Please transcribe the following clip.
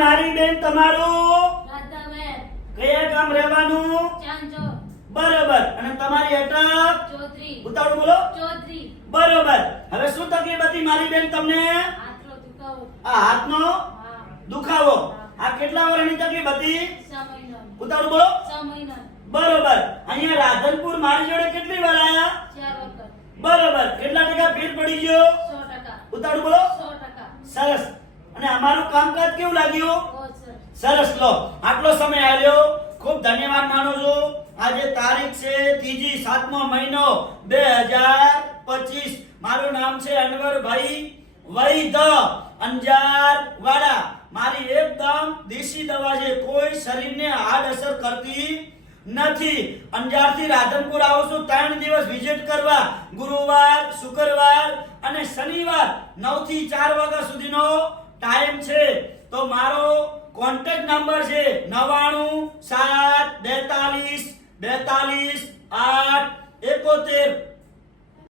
મારી બેન તમારું? કયા ગામ રહેવાનું? બરોબર. અને તમારી અટક? ઉતાવળ બોલો. બરોબર. હવે શું તકલીફ હતી મારી બેન તમને? આ હાથનો? દુખાવો. આ કેટલા વર્ષની તકલીફ હતી? ઉતાવળ બોલો. બરોબર. અહીંયા રાધનપુર મારી જોડે કેટલી વાર આયા? બરોબર. કેટલા ટકા ફેર પડી ગયો? ઉતાવળ બોલો. સરસ. અને અમારું કામકાજ કેવું લાગ્યું? સરસ. લો. આટલો સમય આવ્યો ખૂબ ધન્યવાદ માનું છું. આજે તારીખ છે ત્રીજી સાતમો મહિનો બે હજાર પચીસ. મારું નામ છે અનવરભાઈ વૈદ અંજાર વાડા મારી એકદમ દેશી દવા છે. કોઈ શરીરને આડઅસર કરતી નથી. અંજારથી રાધનપુર આવું છું. ત્રણ દિવસ વિઝિટ કરવા. ગુરુવાર શુક્રવાર અને શનિવાર નવથી ચાર વાગ્યા સુધીનો ટાઈમ છે. તો મારો કોન્ટેક્ટ નંબર છે નવાણું સાત બેતાલીસ બેતાલીસ આઠ એકોતેર.